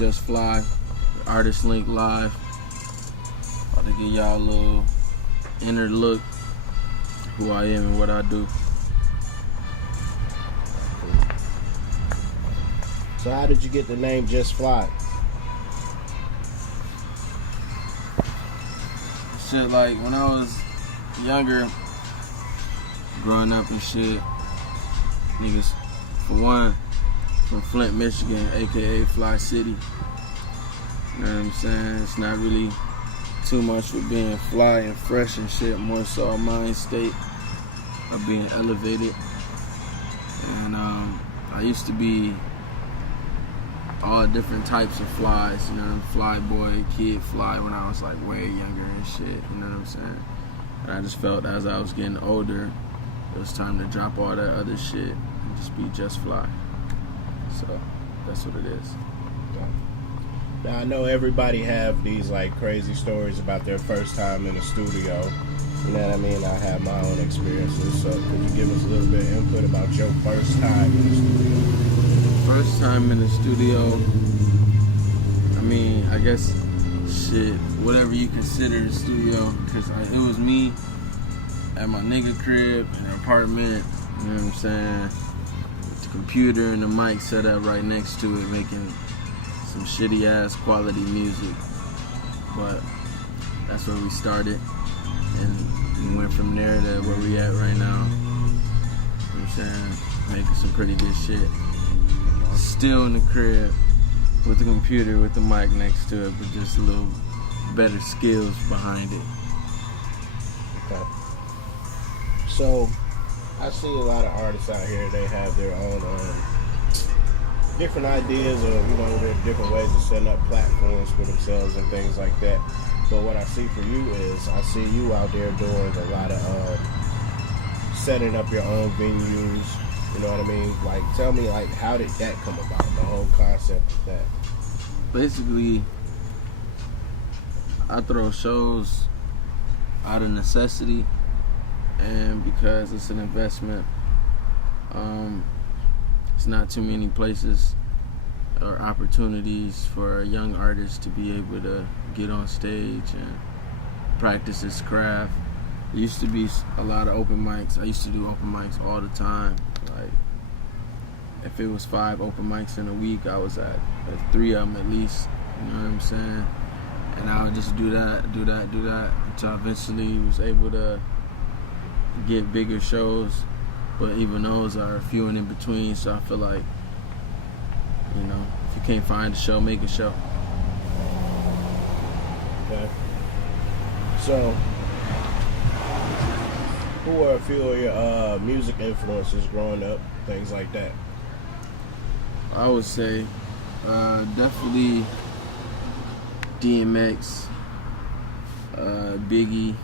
JusFlyy, Artist Link Live. About to give y'all a little inner look who I am and what I do. So how did you get the name JusFlyy? Shit, like when I was younger, growing up and shit, niggas, for one, from Flint, Michigan, aka Fly City. You know what I'm saying? It's not really too much for being fly and fresh and shit, more so a mind state of being elevated. And I used to be all different types of flies, you know, fly boy, kid fly when I was like way younger and shit, you know what I'm saying? And I just felt as I was getting older, it was time to drop all that other shit and just be JusFlyy. So that's what it is. Now I know everybody have these like crazy stories about their first time in the studio. You know what I mean? I have my own experiences. So could you give us a little bit of input about your first time in the studio? First time in the studio, I mean, I guess, shit, whatever you consider the studio, because it was me at my nigga crib in an apartment, you know what I'm saying, with the computer and the mic set up right next to it, making some shitty ass quality music. But that's where we started, and we went from there to where we at right now. You know what I'm saying, making some pretty good shit. Still in the crib with the computer with the mic next to it, but just a little better skills behind it. Okay. So I see a lot of artists out here, they have their own different ideas of, you know, their different ways of setting up platforms for themselves and things like that. But what I see for you is I see you out there doing a lot of setting up your own venues. You know what I mean? Like, tell me, like, how did that come about? The whole concept of that. Basically, I throw shows out of necessity and because it's an investment. It's not too many places or opportunities for a young artist to be able to get on stage and practice his craft. There used to be a lot of open mics. I used to do open mics all the time. Like, if it was 5 open mics in a week, I was at 3 of them at least. You know what I'm saying? And I would just do that until I eventually was able to get bigger shows. But even those are few and in between, so I feel like, you know, if you can't find a show, make a show. Okay. So, who are a few of your music influences growing up, things like that? I would say definitely DMX, Biggie.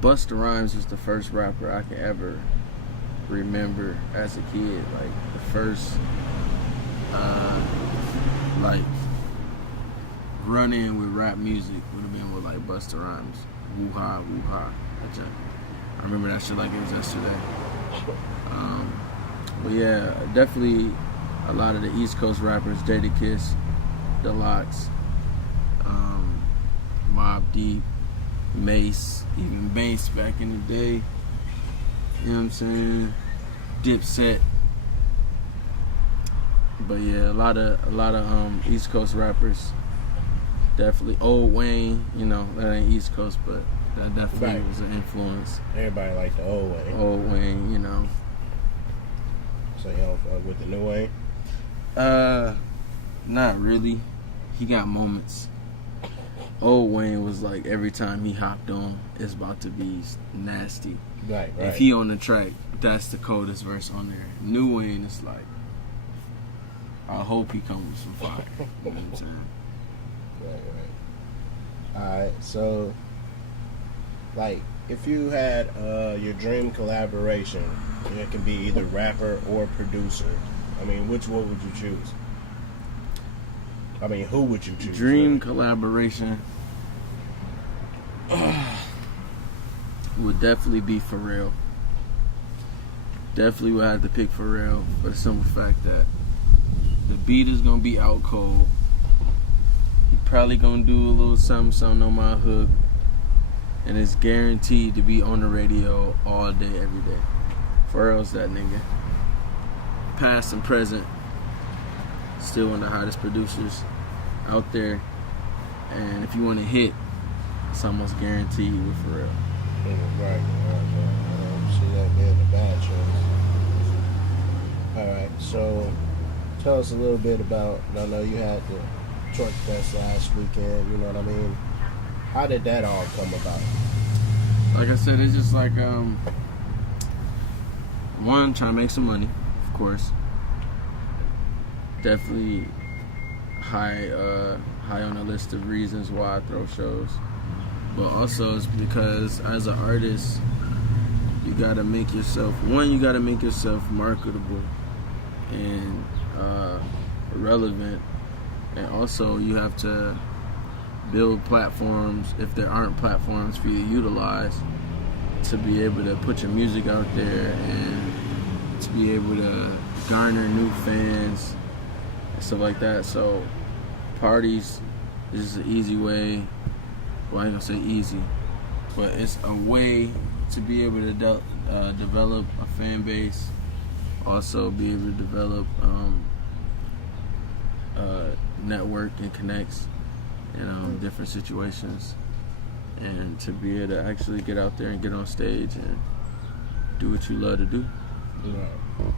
Busta Rhymes was the first rapper I could ever remember as a kid. Like the first like run-in with rap music would have been with like Busta Rhymes. Woo-ha, woo-ha. I remember that shit like it was yesterday. But yeah, definitely a lot of the East Coast rappers, Jadakiss, Deluxe, Mobb Deep, Mace, even Bass back in the day. You know what I'm saying? Dipset. But yeah, a lot of East Coast rappers. Definitely Old Wayne, you know, that ain't East Coast, but that definitely was an influence. Everybody liked the Old Wayne. Old Wayne, you know. So you don't fuck with the New Wayne? Not really. He got moments. Old Wayne was like every time he hopped on, it's about to be nasty. Right. If he on the track, that's the coldest verse on there. New Wayne is like, I hope he comes with some fire. You know what I'm saying? Right. Alright, so like if you had your dream collaboration, it can be either rapper or producer. I mean, which one would you choose? I mean, who would you choose? Dream collaboration would definitely be Pharrell. Definitely would have to pick Pharrell for the simple fact that The beat is gonna be out cold. He probably gonna do a little something on my hook, and it's guaranteed to be on the radio all day, every day. Pharrell's that nigga. Past and present, still one of the hottest producers out there. And if you want to hit, it's almost guaranteed with Pharrell. Right. I don't see that being a bad choice. Alright, so tell us a little bit about, I know you had the Truck Fest last weekend, you know what I mean? How did that all come about? Like I said, it's just like, one, trying to make some money, of course. Definitely high on the list of reasons why I throw shows. But also it's because as an artist, you gotta make yourself marketable and relevant, and also you have to build platforms, if there aren't platforms for you to utilize, to be able to put your music out there and to be able to garner new fans and stuff like that. So parties is an easy way. Well, I ain't gonna say easy, but it's a way to be able to develop a fan base. Also be able to develop network and connects in different situations, and to be able to actually get out there and get on stage and do what you love to do. Right.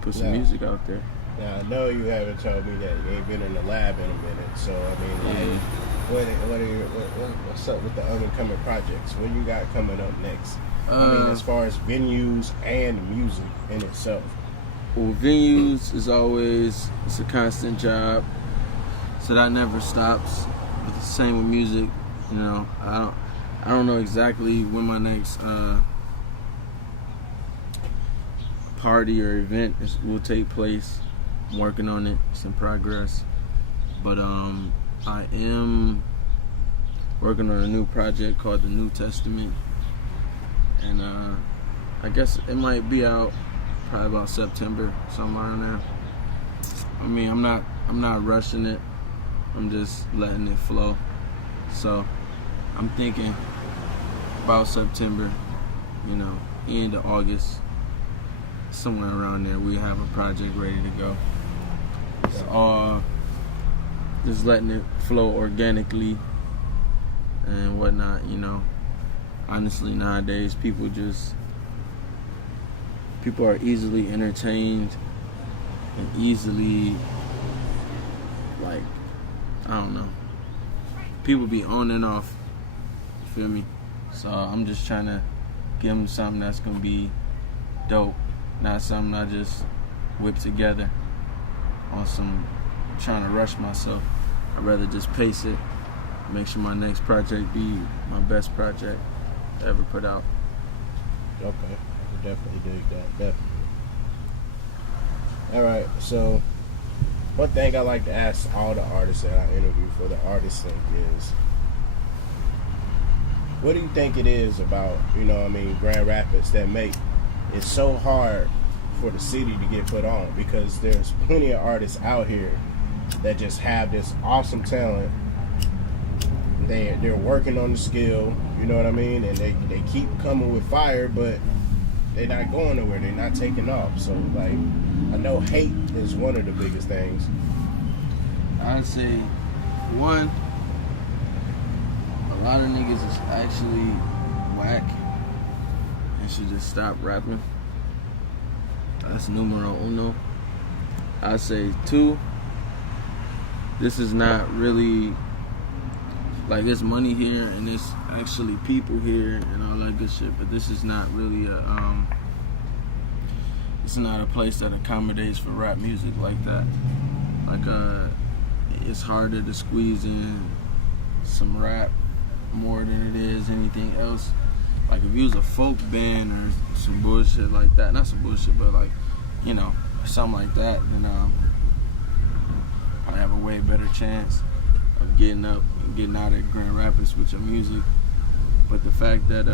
Put some music out there. Now, I know you haven't told me that you ain't been in the lab in a minute, so I mean, what's up with the up-and-coming projects? What you got coming up next? I mean, as far as venues and music in itself. Well, venues is always, it's a constant job, so that never stops. But the same with music, I don't know exactly when my next party or event will take place. I'm working on it. It's in progress. But I am working on a new project called The New Testament. And I guess it might be out probably about September, somewhere around there. I mean, I'm not rushing it. I'm just letting it flow. So I'm thinking about September, end of August, somewhere around there, we have a project ready to go. It's all just letting it flow organically and whatnot, Honestly, nowadays, people are easily entertained and easily, people be on and off, you feel me? So I'm just trying to give them something that's gonna be dope, not something I just whip together on some trying to rush myself. I'd rather just pace it, make sure my next project be my best project I ever put out. Okay, I can definitely dig that. Definitely. All right, so one thing I like to ask all the artists that I interview for the Artist Sync is, what do you think it is about, Grand Rapids that make it so hard for the city to get put on? Because there's plenty of artists out here that just have this awesome talent. They're working on the skill, you know what I mean? And they keep coming with fire, but they're not going nowhere. They're not taking off. So, I know hate is one of the biggest things. I'd say, one, a lot of niggas is actually whack and should just stop rapping. That's numero uno. I'd say, two, this is not really, there's money here and there's actually people here and all that good shit, but this is not really it's not a place that accommodates for rap music like that. It's harder to squeeze in some rap more than it is anything else. If you was a folk band or some bullshit like that, not some bullshit, but something like that, then I have a way better chance of getting up and getting out of Grand Rapids with your music. But the fact that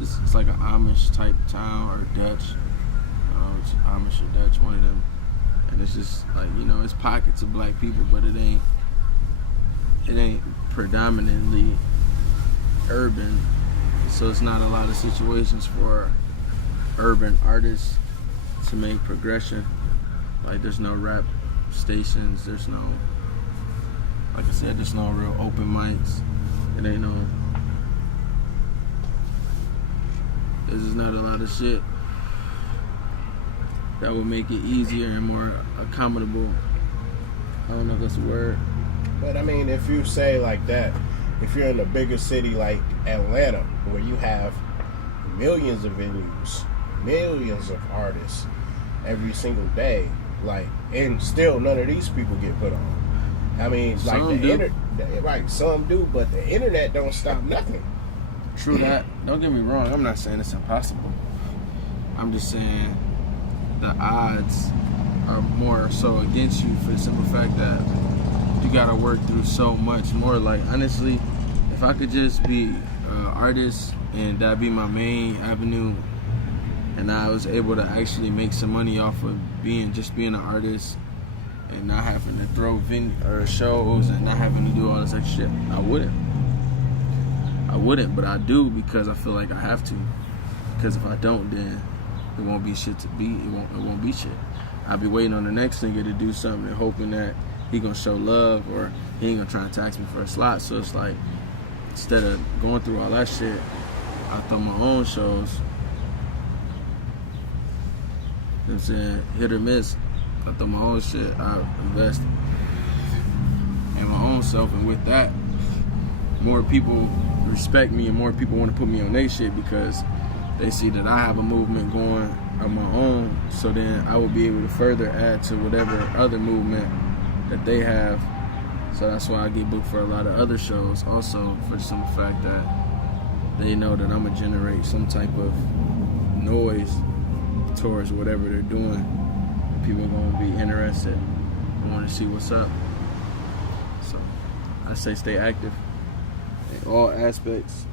it's like an Amish type town or Dutch, Amish or Dutch, one of them, And it's just like, you know, it's pockets of black people, but it ain't predominantly urban. So it's not a lot of situations for urban artists to make progression. Like, there's no rap stations, there's no, like I said, there's no real open mics. It ain't no, there's just not a lot of shit that would make it easier and more accommodable. I don't know if that's a word. But I mean, if you say like that, if you're in a bigger city like Atlanta, where you have millions of venues, millions of artists every single day, like, and still none of these people get put on. I mean, like, Some do. Right, some do, but the internet don't stop nothing. True that. Don't get me wrong. I'm not saying it's impossible. I'm just saying the odds are more so against you for the simple fact that you gotta work through so much more. Like, honestly, if I could just be an artist and that be my main avenue, and I was able to actually make some money off of being an artist and not having to throw shows and not having to do all this extra shit, I wouldn't, but I do because I feel like I have to. Because if I don't, then it won't be shit to be. It won't be shit. I'll be waiting on the next nigga to do something and hoping that he gonna show love or he ain't gonna try and tax me for a slot. So it's like, instead of going through all that shit, I throw my own shows. You know what I'm saying? Hit or miss. I throw my own shit. I invest in my own self, and with that, more people respect me and more people want to put me on their shit because they see that I have a movement going of my own. So then I will be able to further add to whatever other movement that they have. So that's why I get booked for a lot of other shows also, for the simple fact that they know that I'm gonna generate some type of noise towards whatever they're doing. People are gonna be interested and want to see what's up. So I say stay active in all aspects.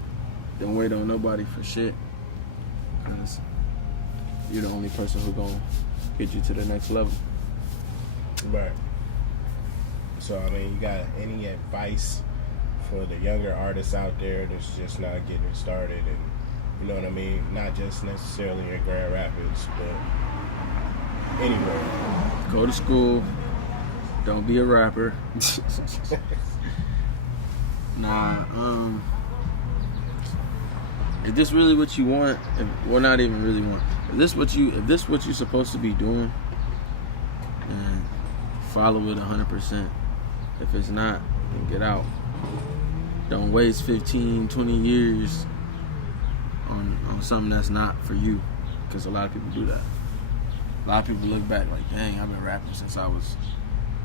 Don't wait on nobody for shit, because you're the only person who's gonna get you to the next level. Right. So, I mean, you got any advice for the younger artists out there that's just not getting started, and, you know what I mean, not just necessarily in Grand Rapids, but anywhere? Go to school. Don't be a rapper. If this really what you want, not even really want. If this what you're supposed to be doing, then follow it 100%. If it's not, then get out. Don't waste 15, 20 years on something that's not for you, because a lot of people do that. A lot of people look back like, dang, I've been rapping since I was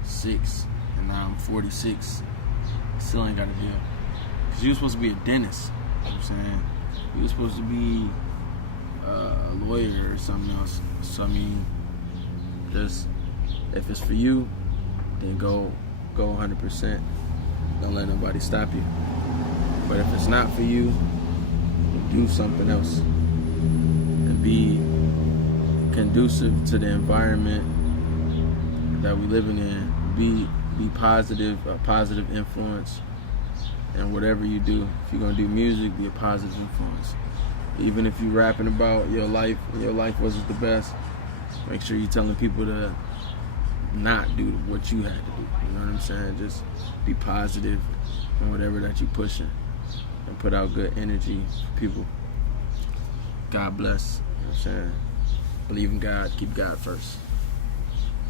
6, and now I'm 46. Still ain't got a deal. Because you were supposed to be a dentist. You know what I'm saying? You were supposed to be a lawyer or something else. So, I mean, just, if it's for you, then go 100%. Don't let nobody stop you. But if it's not for you, do something else. And be conducive to the environment that we living in. Be positive, a positive influence. And whatever you do, if you're gonna do music, be a positive influence. Even if you're rapping about your life and your life wasn't the best, make sure you're telling people to not do what you had to do. You know what I'm saying? Just be positive in whatever that you're pushing, and put out good energy for people. God bless. You know what I'm saying? Believe in God. Keep God first.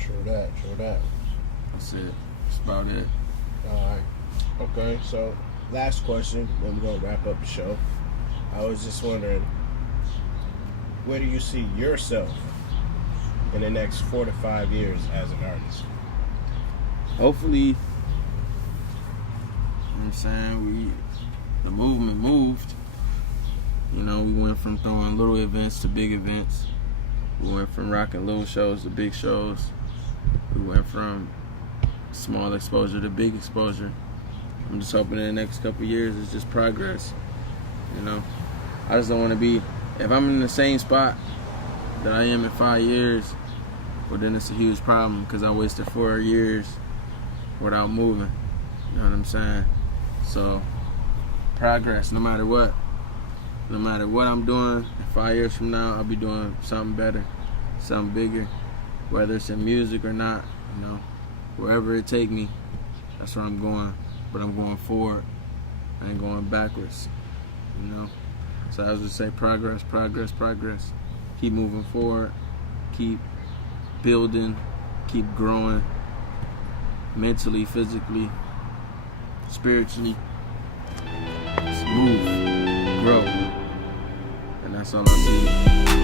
True that. That's it. That's about it. Alright. Okay, so last question, then we're gonna wrap up the show. I was just wondering, where do you see yourself in the next 4 to 5 years as an artist? Hopefully, you know what I'm saying, the movement moved. You know, we went from throwing little events to big events. We went from rocking little shows to big shows. We went from small exposure to big exposure. I'm just hoping in the next couple of years it's just progress. You know, I just don't want to be, if I'm in the same spot that I am in 5 years, well then it's a huge problem because I wasted 4 years without moving. You know what I'm saying? So progress, no matter what I'm doing, 5 years from now I'll be doing something better, something bigger, whether it's in music or not. You know, wherever it take me, that's where I'm going. But I'm going forward. I ain't going backwards. You know, so I would just say progress. Keep moving forward. Keep building. Keep growing. Mentally, physically, spiritually. Just move, grow, and that's all I see.